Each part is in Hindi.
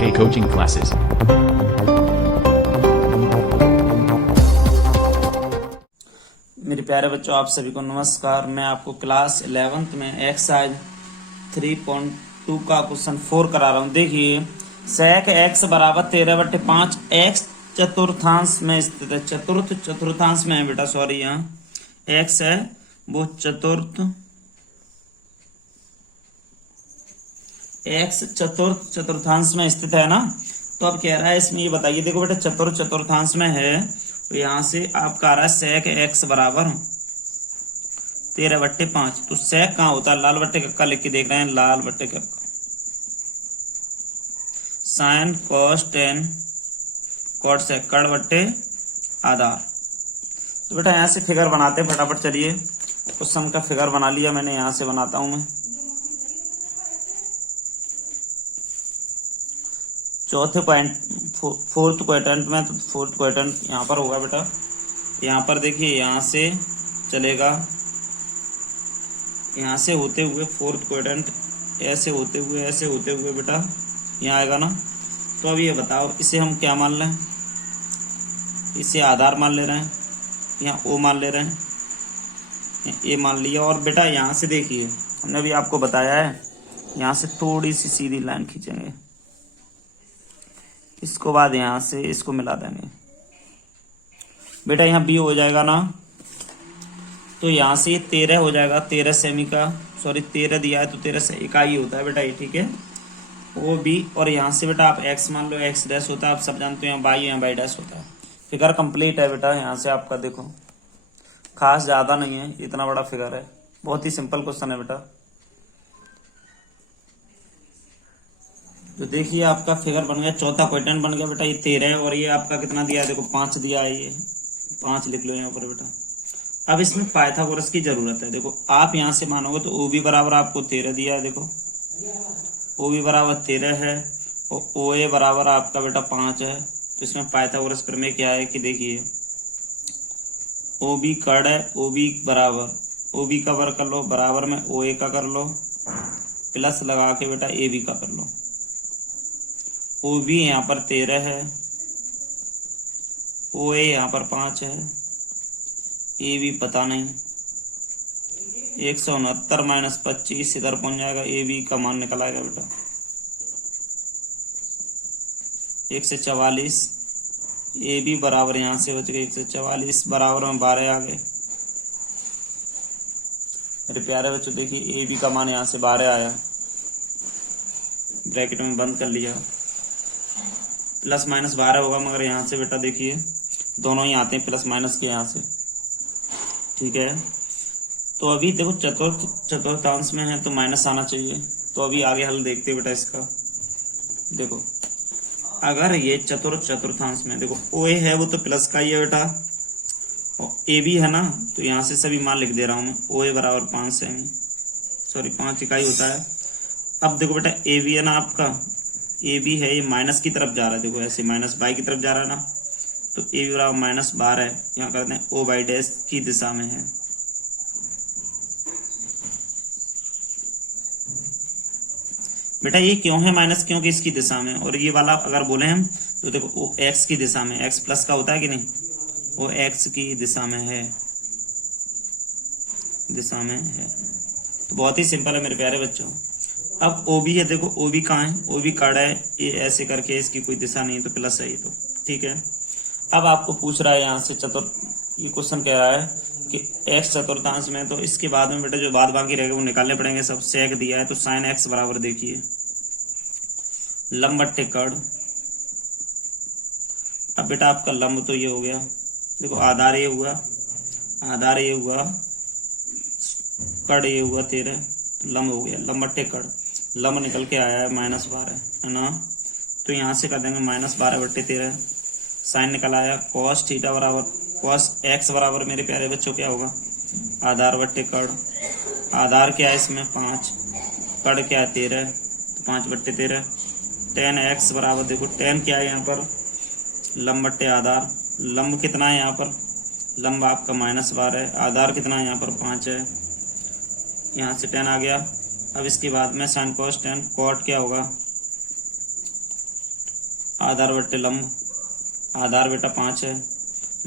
K coaching classes. मेरे प्यारे बच्चों, आप सभी को नमस्कार। मैं आपको क्लास 11th में एक्सरसाइज 3.2 का क्वेश्चन 4 करा रहा हूँ। देखिए, sec x बराबर 13/5 x चतुर्थांश में स्थित है। चतुर्थांश में है बेटा, सॉरी, यहाँ x है वो चतुर्थांश में स्थित है ना। तो अब कह रहा है इसमें, ये बताइए, देखो बेटा, चतुर्थांश में है तो यहाँ से आपका आ रहा है sec x बराबर 13/5। तो sec कहाँ होता है? लाल बट्टे कक्का लिख के देख रहे हैं, लाल बट्टे कक्का। Sine cos tan cot sec कड़ बट्टे आधार। तो बेटा यहाँ से फिगर बनाते हैं फटाफट। चलिए, क्वेश्चन का फिगर बना लिया मैंने, यहाँ से बनाता हूं मैं। चौथे पॉइंट, फोर्थ क्वाड्रेंट में, तो फोर्थ क्वाड्रेंट यहाँ पर होगा बेटा। यहाँ पर देखिए, यहाँ से चलेगा, यहाँ से होते हुए फोर्थ क्वाड्रेंट, ऐसे होते हुए बेटा यहाँ आएगा ना। तो अब ये बताओ, इसे हम क्या मान लें? इसे आधार मान ले रहे हैं, यहाँ ओ मान ले रहे हैं, ए मान लिया। और बेटा यहाँ से देखिए, हमने अभी आपको बताया है, यहाँ से थोड़ी सी सीधी लाइन खींचेंगे, इसको बाद यहाँ से इसको मिला देंगे बेटा। यहाँ बी हो जाएगा ना, तो यहाँ से 13 हो जाएगा, 13 सेमी का, सॉरी 13 दिया है तो 13 से इकाई होता है बेटा ये, ठीक है, वो बी। और यहाँ से बेटा आप x मान लो, x डैश होता है, आप सब जानते हो, यहाँ y डैश होता है। फिगर कंप्लीट है बेटा। यहाँ से आपका देखो, खास ज़्यादा नहीं है, इतना बड़ा फिगर है, बहुत ही सिंपल क्वेश्चन है बेटा। तो देखिए, आपका फिगर बन गया, चौथा क्वाड्रेंट बन गया बेटा। ये 13 है और ये आपका कितना दिया है? देखो 5 दिया है, ये 5 लिख लो यहाँ पर बेटा। अब इसमें पाइथागोरस की जरूरत है। देखो, आप यहाँ से मानोगे तो OB बराबर आपको 13 दिया है, देखो OB बराबर 13 है और OA बराबर आपका बेटा 5 है। तो इसमें पाइथागोरस प्रमेय क्या है कि देखिए, OB कड़ है, OB बराबर, OB का वर्ग कर लो, बराबर में OA का कर लो, प्लस लगा के बेटा AB का कर लो। OB यहाँ पर 13 है, OA यहाँ पर 5 है, AB पता नहीं। 169 माइनस 25 इधर पहुंच जाएगा, AB का मान निकल आएगा बेटा 144। AB बराबर यहाँ से बच गए 144, बराबर में 12 आ गए। मेरे प्यारे बच्चों, देखिए AB का मान यहाँ से 12 आया, ब्रैकेट में बंद कर लिया, प्लस माइनस 12 होगा, मगर यहाँ से बेटा देखिए दोनों ही आते हैं प्लस माइनस के यहाँ से, ठीक है। तो अभी देखो चतुर्थांश में है तो माइनस आना चाहिए। तो अभी आगे हल देखते बेटा इसका। देखो, अगर ये चतुर्थांश में, देखो OA है वो तो प्लस का ही है बेटा, और AB है ना, तो यहाँ से सभी मान लिख दे रहा हूँ मैं। OA बराबर 5 सेमी, सॉरी 5 इकाई होता है। अब देखो बेटा, AB है ना आपका, AB है, ये माइनस की तरफ जा रहा है, देखो ऐसे माइनस बाई की तरफ जा रहा है ना, तो AB बराबर माइनस 12 है। यहाँ करते हैं O बाई डैश की दिशा में है। बेटा ये क्यों है माइनस? क्योंकि इसकी दिशा में। और ये वाला अगर बोले हम तो देखो, वो x की दिशा में, x प्लस का होता है कि नहीं, वो x की दिशा में है, दिशा में है। तो बहुत ही सिंपल है मेरे प्यारे बच्चों। अब OB है, देखो OB कहाँ है? OB कड़ है, ये ऐसे करके, इसकी कोई दिशा नहीं, तो प्लस है ये, तो ठीक है। अब आपको पूछ रहा है यहाँ से ये क्वेश्चन कह रहा है कि x चतुर्थांश में, तो इसके बाद में बेटा जो बाद बाकी रहेगा वो निकालने पड़ेंगे सब। sec दिया है तो sin x बराबर, देखिए लंब बट्टे कड़। अब बेटा आपका लंब तो ये हो गया, देखो आधार ये हुआ, आधार ये हुआ, कड़ ये हुआ 13, तो लंब हो गया, लंब बट्टे कड़। लंब निकल के आया है -12, है ना। तो यहाँ से कर देंगे -12/13, साइन निकल आया। cos थीटा बराबर, cos x बराबर मेरे प्यारे बच्चों क्या होगा? आधार बट्टे कड़। आधार क्या है इसमें? 5, कड़ क्या है? 13, तो 5/13। tan x बराबर, देखो tan क्या है यहाँ पर? लंब बट्टे आधार। लंब कितना है यहाँ पर? लंब आपका -12 है। आधार कितना है यहाँ पर? 5 है। यहाँ से tan आ गया। अब इसके बाद में sin cos tan, cot क्या होगा? आधार बट्टे लंब, आधार बेटा 5 है,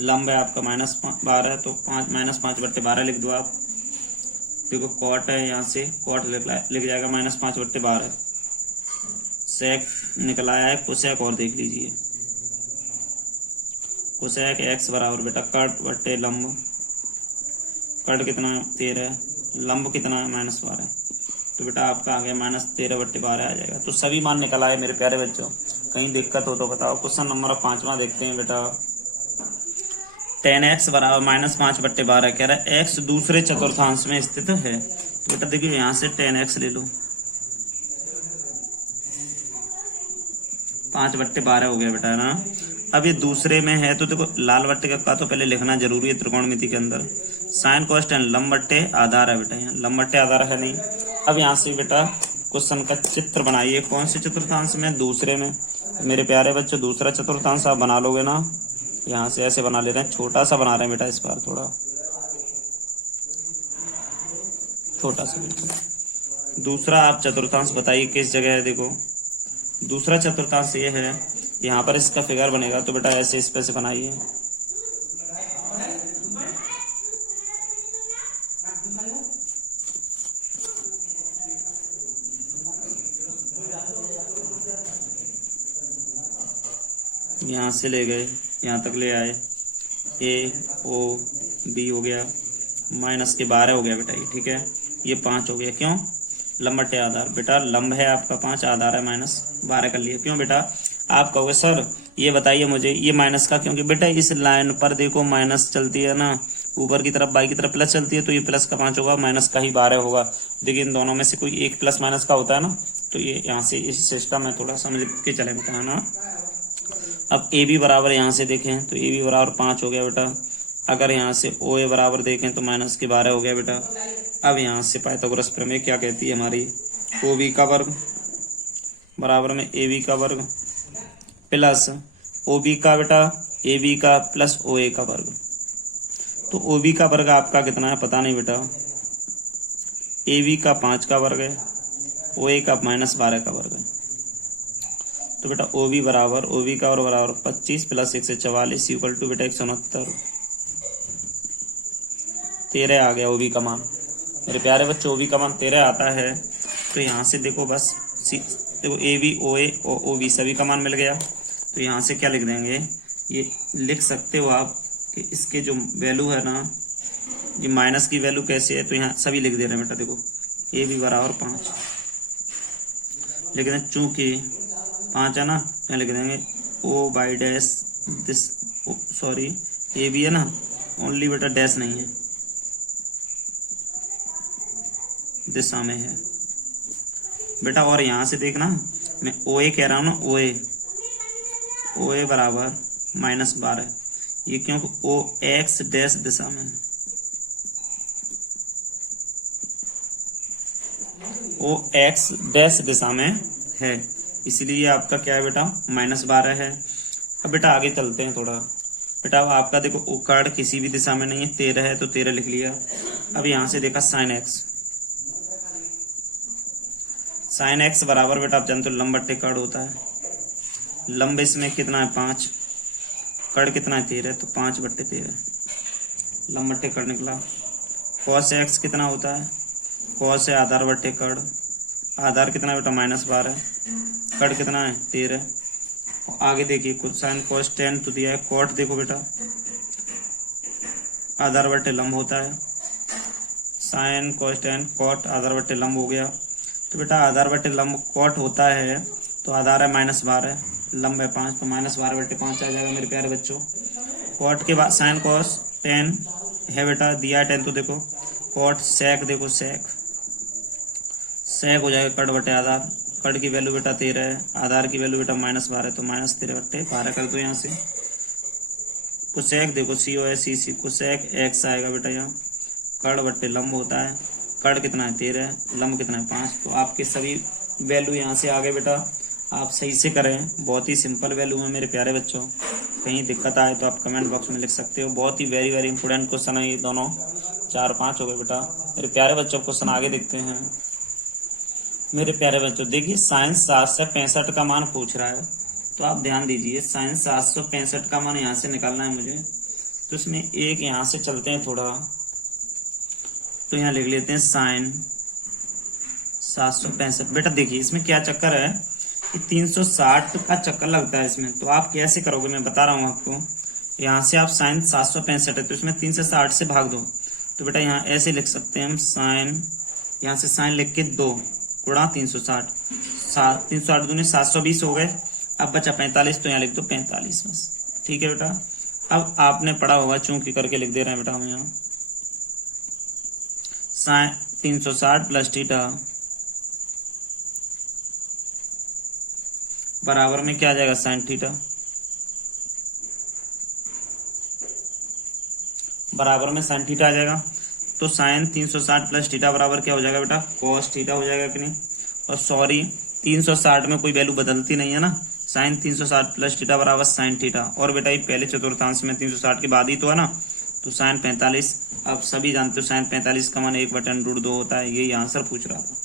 लंब है आपका -12 तो 5 -5/12 लिख दो आप। देखो कॉट है, यहाँ से कॉट लिख जाएगा -5/12। सेक निकल आया है, कोसेक और देख लीजिए। कोसेक x बराबर बेटा कट बट्टे लंब, कट कितना है 13, लंब कितना है -12, तो बेटा आपका आ गया -13/12 आ जाएगा। तो सभी मान निकल आए मेरे प्यारे बच्चों। कहीं दिक्कत हो तो बताओ। क्वेश्चन नंबर 5वां देखते हैं बेटा। tan x बराबर -5/12 कह रहा है x दूसरे चतुर्थांश में स्थित है। तो बेटा देखिए यहाँ से tan x ले लो, 5/12 हो गया बेटा ना। अब ये दूसरे में है तो देखो लाल बट्टे का तो पहले लिखना जरूरी है त्रिकोणमिति के अंदर। साइन कॉस tan लंब बट्टे आधार है बेटा, यहाँ लंब बट्टे आधार है नहीं। अब यहाँ से बेटा क्वेश्चन का चित्र बनाइए। कौन से चतुर्थांश में? दूसरे में। मेरे प्यारे बच्चों दूसरा चतुर्थांश आप बना लोगे ना, यहाँ से ऐसे बना ले रहे हैं, छोटा सा बना रहे हैं बेटा इस बार, थोड़ा छोटा सा बिल्कुल। दूसरा आप चतुर्थांश बताइए किस जगह है। देखो दूसरा चतुर्थांश ये है, यहाँ पर इसका फिगर बनेगा तो बेटा ऐसे इस पे से बनाइए। यहाँ से ले गए, यहाँ तक ले आए, ए ओ बी हो गया, -12 हो गया बेटा ये, ठीक है। ये 5 हो गया, क्यों? लंब बट्टे आधार। बेटा लंब है आपका 5, आधार है -12 कर लिया। क्यों बेटा? आप कहोगे सर ये बताइए मुझे ये माइनस का, क्योंकि बेटा इस लाइन पर देखो माइनस चलती है ना, ऊपर की तरफ बाई की तरफ प्लस चलती है, तो ये प्लस का 5 होगा, माइनस का ही 12 होगा। देखिए इन दोनों में से कोई एक प्लस माइनस का होता है ना, तो ये यहाँ से इस सिस्टम में थोड़ा समझ के चले बेटा, है ना। अब ए बी बराबर यहाँ से देखें तो ए बी बराबर 5 हो गया बेटा। अगर यहाँ से ओ ए बराबर देखें तो -12 हो गया बेटा। अब यहाँ से पाइथागोरस प्रमेय क्या कहती है हमारी, ओ बी का वर्ग बराबर में ए बी का वर्ग प्लस ओ बी का बेटा ए बी का प्लस ओ ए का वर्ग। तो ओ बी का वर्ग आपका कितना है पता नहीं बेटा, ए बी का 5 का वर्ग है, ओ ए का -12 का वर्ग है। तो बेटा ओ बी बराबर ओ बी का और बराबर 25 + 1 से 44 इक्वल टू बेटा 169, 13 आ गया ओ बी का मान। मेरे प्यारे बच्चों ओ बी का मान 13 आता है। तो यहाँ से देखो बस देखो A B O A O B सभी का मान मिल गया। तो यहाँ से क्या लिख देंगे, ये लिख सकते हो आप कि इसके जो वैल्यू है ना, ये माइनस की वैल्यू कैसे है, तो यहाँ सभी लिख दे रहे हैं बेटा। देखो ए बी बराबर 5 लिख दें, चूंकि 5 है ना, यहाँ लिख देंगे O by dash this, sorry A B है ना, ओनली बेटा डैश नहीं है, दिशा में है बेटा। और यहाँ से देखना मैं ओ ए कह रहा हूँ ना, ओ ए बराबर -12, ये क्योंकि ओ एक्स डैश दिशा में है, ओ एक्स डैश दिशा में है, इसलिए आपका क्या है बेटा -12 है। अब बेटा आगे चलते हैं थोड़ा। बेटा अब आपका देखो ओ कार्ड किसी भी दिशा में नहीं है, 13 है तो 13 लिख लिया। अब यहाँ से देखा साइन एक्स बराबर बेटा आप जानते हो लंब बट्टे कड़ होता है। लंब इसमें कितना है 5, कड़ कितना है 13, तो 5/13 लंब बट्टे कड़ निकला। कॉस एक्स कितना होता है, कॉस है आधार बट्टे कड़, आधार कितना है बेटा -12, कड़ कितना है 13। आगे देखिए कुछ साइन कॉस टेन तो दिया है, कॉट देखो बेटा आधार बट्टे लंब होता है, साइन कॉस टेन कॉट आधार बट्टे लंब हो गया। तो बेटा आधार बट्टे लंब कॉट होता है, तो आधार है -12, लंब है 5, तो -12/5 आ जाएगा मेरे प्यारे बच्चों। कॉट के बाद साइन कॉस टेन है बेटा, दिया है 10, तो देखो कॉट सेक, देखो सेक हो जाएगा कट बटे आधार। कट की वैल्यू बेटा 13 है, आधार की वैल्यू बेटा -12, तो -13/12 कर दो यहाँ से। कोसेक देखो सी ओ है, सी कोसेक एक्स आएगा बेटा, यहाँ कड़ बट्टे लंब होता है, कड़ कितना है 13, लंब कितना है 5, तो आपके सभी वैल्यू यहाँ से आ गए बेटा। आप सही से करें, बहुत ही सिंपल वैल्यू है मेरे प्यारे बच्चों। कहीं दिक्कत आए तो आप कमेंट बॉक्स में लिख सकते हो। बहुत ही वेरी इंपोर्टेंट क्वेश्चन है ये दोनों, 4-5 हो गए बेटा मेरे प्यारे बच्चों। क्वेश्चन आगे देखते हैं मेरे प्यारे बच्चों। देखिए साइंस 7 से 65 का मान पूछ रहा है, तो तो आप ध्यान दीजिए, साइन 765 का मान यहाँ से निकालना है मुझे, तो इसमें एक यहाँ से चलते हैं थोड़ा, तो यहाँ लिख लेते हैं साइन 765। बेटा देखिए इसमें क्या चक्कर है कि 360 का चक्कर लगता है इसमें, तो आप कैसे करोगे मैं बता रहा हूँ आपको। यहाँ से आप साइन 765 है तो इसमें 3 से 60 से भाग दो, तो बेटा यहाँ ऐसे लिख सकते हैं हम साइन, यहाँ से साइन लिख के 2 गुणा 360, 360 दूनी 720 हो गए। अब बचा 45, तो यहाँ लिख दो 45 बस। ठीक है बेटा, अब आपने पढ़ा होगा, चूंकि करके लिख दे रहे हैं बेटा हम यहाँ, साइन 360 प्लस थीटा बराबर में क्या आ जाएगा, साइन थीटा बराबर में साइन थीटा आ जाएगा। तो साइन 360 प्लस थीटा बराबर क्या हो जाएगा बेटा, कॉस थीटा हो जाएगा कि नहीं। और सॉरी 360 में कोई वैल्यू बदलती नहीं है ना, साइन 360 प्लस थीटा बराबर साइन थीटा। और बेटा ये पहले चतुर्थांश में 360 के बाद ही तो है ना, तो साइन 45। अब सभी जानते हो साइन 45 का मान 1/√2 होता है, यही आंसर पूछ रहा था।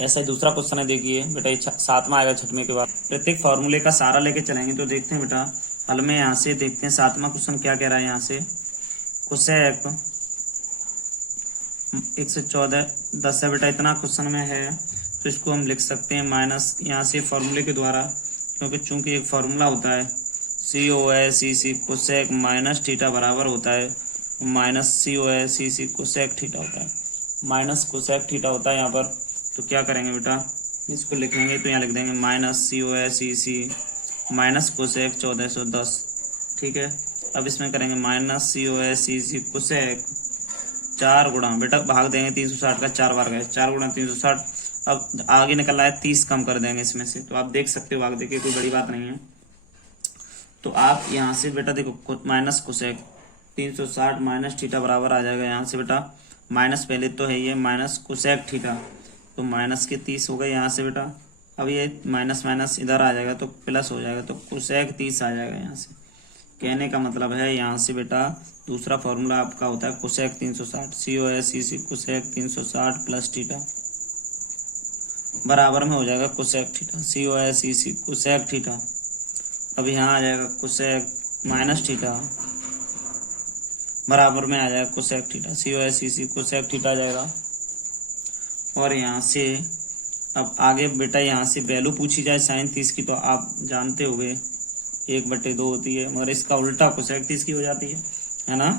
ऐसा ही दूसरा क्वेश्चन है, देखिए बेटा ये 7वां आएगा 6वें के बाद। प्रत्येक फॉर्मूले का सारा लेके चलेंगे, तो देखते हैं बेटा हल में यहाँ से देखते हैं 7वां क्वेश्चन क्या कह रहा है। यहाँ से कोसेक 1 से 14 10 है बेटा, इतना क्वेश्चन में है, तो इसको हम लिख सकते हैं माइनस यहाँ से फॉर्मूले के द्वारा, क्योंकि चूंकि एक फॉर्मूला होता है COSEC कोसेक माइनस थीटा बराबर होता है माइनस COSEC कोसेक थीटा होता है, माइनस कोसेक थीटा होता है यहाँ पर। तो क्या करेंगे बेटा, इसको लिखेंगे तो यहाँ लिख देंगे माइनस COSEC माइनस कोसेक 1410। ठीक है, अब इसमें करेंगे माइनस COSEC कोसेक 4 गुणा, बेटा भाग देंगे 360 का 4 बार गए, 4 गुणा 360। अब आगे निकल रहा है 30, कम कर देंगे इसमें से, तो आप देख सकते हो भाग देखिए, कोई बड़ी बात नहीं है। तो आप यहाँ से बेटा देखो माइनस कोसेक 360 माइनस थीटा बराबर आ जाएगा, यहाँ से बेटा माइनस पहले तो है ये माइनस कोसेक थीटा, तो माइनस के 30 हो गए यहाँ से बेटा। अब ये माइनस माइनस इधर आ जाएगा तो प्लस हो जाएगा, तो कोसेक 30 आ जाएगा यहाँ से। कहने का मतलब है यहाँ से बेटा दूसरा फॉर्मूला आपका होता है cosec 360, COSEC cosec 360 plus theta बराबर में हो जाएगा cosec theta, COSEC cosec theta. अब यहाँ आ जाएगा कोसेक माइनस थीटा बराबर में आ जाएगा cosec theta, COSEC cosec theta आ जाएगा। और यहाँ से अब आगे बेटा यहाँ से वैल्यू पूछी जाए साइन 30 की, तो आप जानते होंगे 1/2 होती है, मगर इसका उल्टा कोसेक 30 की हो जाती है ना।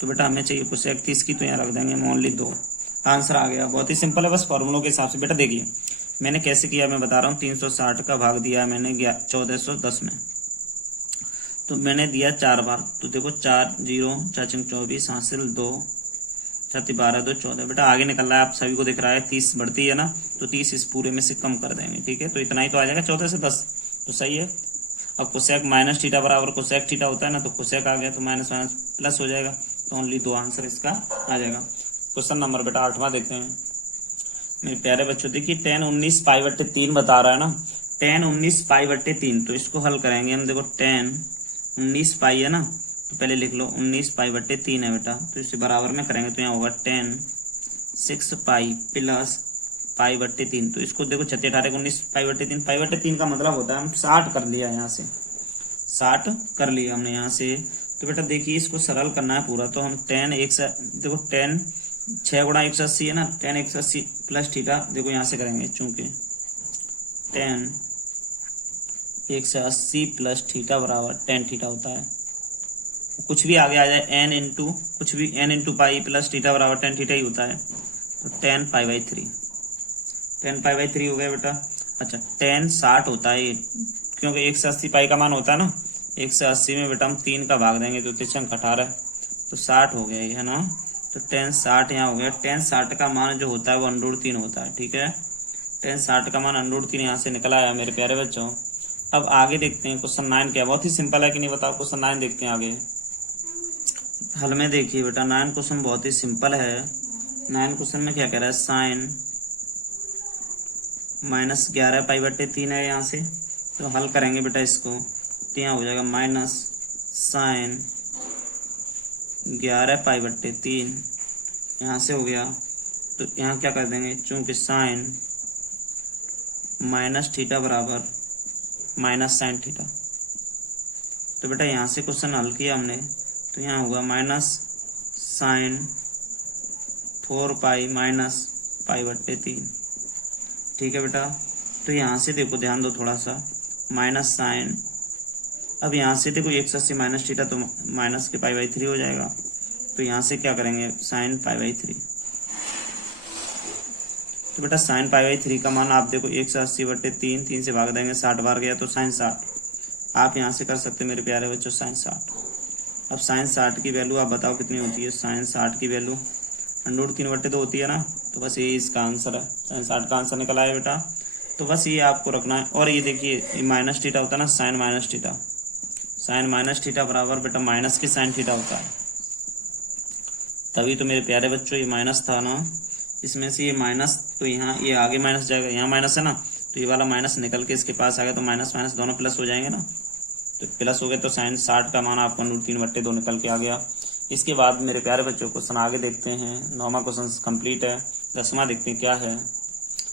तो बेटा हमें चाहिए कोसेक 30 की, तो यहाँ रख देंगे ओनली 2। आंसर आ गया, बहुत ही सिंपल है, बस फॉर्मूलों के हिसाब से। बेटा देखिए मैंने कैसे किया मैं बता रहा हूँ, 360 का भाग दिया मैंने 1410 में, तो मैंने दिया 4 बार, तो देखो 4 0 4 24 हासिल 2 7 12 2 14। बेटा आगे निकल रहा है, आप सभी को दिख रहा है 30 बढ़ती है ना, तो 30 इस पूरे में से कम कर देंगे। ठीक है, तो इतना ही तो आ जाएगा 14 से 10, तो सही है। अब कोसेक माइनस थीटा बराबर कोसेक थीटा होता है ना, तो कोसेक आ गया तो माइनस माइनस प्लस हो जाएगा, तो ओनली 2 आंसर इसका आ जाएगा। क्वेश्चन नंबर बेटा 8वां देखते हैं मेरे प्यारे बच्चों। देखिए tan 19 π/3 बता रहा है ना, tan 19 π/3, तो इसको हल करेंगे हम। देखो tan 19 पाई है ना, तो पहले लिख लो 19 π/3 है बेटा, तो इसे बराबर में करेंगे तो यहाँ होगा tan 6 पाई प्लस π/3। तो इसको देखो 36 18 19 π/3, π/3 का मतलब होता है हम 60 कर लिया, यहाँ से 60 कर लिया हमने यहाँ से। तो बेटा देखिए इसको सरल करना है पूरा, तो हम tan 1 से देखो tan 6 गुणा 180 है ना, tan 180 प्लस थीटा, देखो यहाँ से करेंगे चूंकि tan 180 प्लस थीटा बराबर tan थीटा होता है, कुछ भी आगे आ जाए n इंटू कुछ भी n into pi plus theta बराबर tan थीटा ही होता है, तो tan π/3 हो गया बेटा। अच्छा tan 60 होता है, क्योंकि 180 पाई का मान होता है ना, 180 में बेटा हम 3 का भाग देंगे तो 3 18, तो 60 हो गया है ना, तो tan 60 यहाँ हो गया। tan 60 का मान जो होता है वो √3 होता है। ठीक है, tan 60 का मान √3 यहाँ से निकला है मेरे प्यारे बच्चों। अब आगे देखते हैं क्वेश्चन 9 क्या, बहुत ही सिंपल है कि नहीं बताओ। क्वेश्चन 9 देखते हैं आगे हल में। देखिए बेटा 9 क्वेश्चन बहुत ही सिंपल है। 9 क्वेश्चन में क्या कह रहा है, साइन -11 π/3 है यहाँ से, तो हल करेंगे बेटा इसको, तो यहाँ हो जाएगा माइनस साइन 11 π/3 यहाँ से हो गया, तो यहाँ क्या कर देंगे, चूंकि साइन माइनस थीटा बराबर माइनस साइन थीटा। तो बेटा यहाँ से क्वेश्चन हल किया हमने, तो यहाँ होगा माइनस साइन 4 पाई माइनस पाई/3। ठीक है बेटा। तो यहाँ से देखो ध्यान दो थोड़ा सा, माइनस साइन, अब यहाँ से देखो 180 माइनस थीटा तो माइनस के पाई/3 हो जाएगा। तो यहाँ से क्या करेंगे, साइन पाई/3। तो बेटा साइन पाई/3 का मान आप देखो 180/3, 3 से भाग देंगे, 60 बार गया तो साइन 60। आप यहाँ से कर सकते मेरे प्यारे बच्चों साइन 60। अब साइन 60 की वैल्यू आप बताओ कितनी होती है। साइन 60 की वैल्यू √3/2 होती है ना। तो बस ये इसका आंसर है, साइन 60 का आंसर निकला है बेटा। तो बस ये आपको रखना है। और ये देखिए ये माइनस थीटा होता है ना, sine minus theta, sine minus theta बराबर बेटा माइनस की साइन थीटा होता है। तभी तो मेरे प्यारे बच्चों ये माइनस था ना, इसमें से ये माइनस, तो यहाँ ये आगे माइनस जाएगा, यहाँ माइनस है ना, तो ये वाला माइनस निकल के इसके पास आ गया, तो माइनस माइनस दोनों प्लस हो जाएंगे ना। तो प्लस हो गया तो साइन 60 का मान आपको √3/2 निकल के आ गया। इसके बाद मेरे प्यारे बच्चों क्वेश्चन आगे देखते हैं। 9वां क्वेश्चन कंप्लीट है। 10वां देखते हैं क्या है।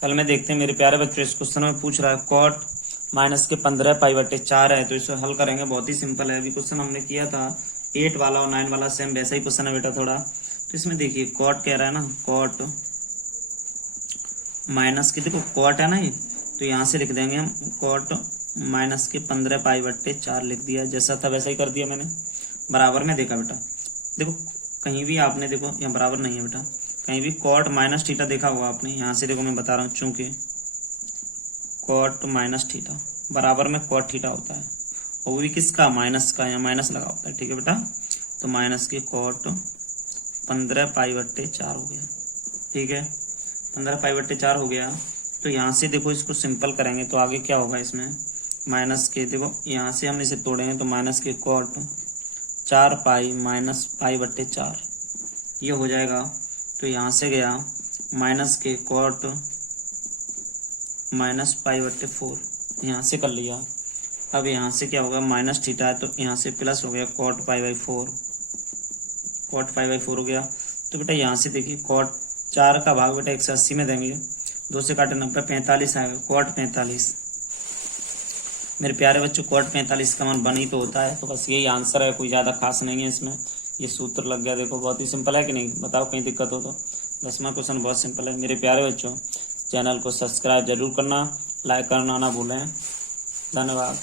कल में देखते हैं मेरे प्यारे बच्चों, इस क्वेश्चन में पूछ रहा है कॉट माइनस के 15 पाई/4 है। तो इसे हल करेंगे, बहुत ही सिंपल है। अभी क्वेश्चन हमने किया था 8 वाला और 9 वाला, सेम वैसा ही क्वेश्चन है बेटा थोड़ा। तो इसमें देखिए कॉट कह रहा है ना, कॉट माइनस के, देखो कॉट है ना ये, तो यहाँ से लिख देंगे हम कॉट माइनस के 15 पाई/4 लिख दिया, जैसा था वैसा ही कर दिया मैंने। बराबर में देखा बेटा, देखो कहीं भी आपने देखो यहाँ बराबर नहीं है बेटा, कहीं भी कॉट माइनस थीटा देखा होगा आपने। यहाँ से देखो मैं बता रहा हूँ, चूंकि कॉट माइनस थीटा बराबर में कॉट थीटा होता है, और वो भी किसका, माइनस का, यहाँ माइनस लगा होता है। ठीक है बेटा। तो माइनस के कॉट 15 पाई/4 हो गया। ठीक है, 15 पाई/4 हो गया। तो यहाँ से देखो इसको सिंपल करेंगे तो आगे क्या होगा, इसमें माइनस के, देखो यहाँ से हम इसे तोड़ेंगे तो माइनस के कॉट 4 पाई माइनस पाई/4 ये हो जाएगा। तो यहाँ से गया माइनस के कॉट माइनस पाई/4, यहाँ से कर लिया। अब यहाँ से क्या होगा, माइनस थीटा है तो यहाँ से प्लस हो गया कॉट पाई/4, कॉट पाई/4 हो गया। तो बेटा यहाँ से देखिए कॉट 4 का भाग बेटा 180 में देंगे, 2 से काटे 90, 45 आएगा, कॉट 45। मेरे प्यारे बच्चों कॉट 45 का मान 1 ही तो होता है। तो बस यही आंसर है, कोई ज़्यादा खास नहीं है इसमें। ये सूत्र लग गया, देखो बहुत ही सिंपल है कि नहीं, बताओ कहीं दिक्कत हो तो। 10वां क्वेश्चन बहुत सिंपल है। मेरे प्यारे बच्चों चैनल को सब्सक्राइब जरूर करना, लाइक करना ना भूलें। धन्यवाद।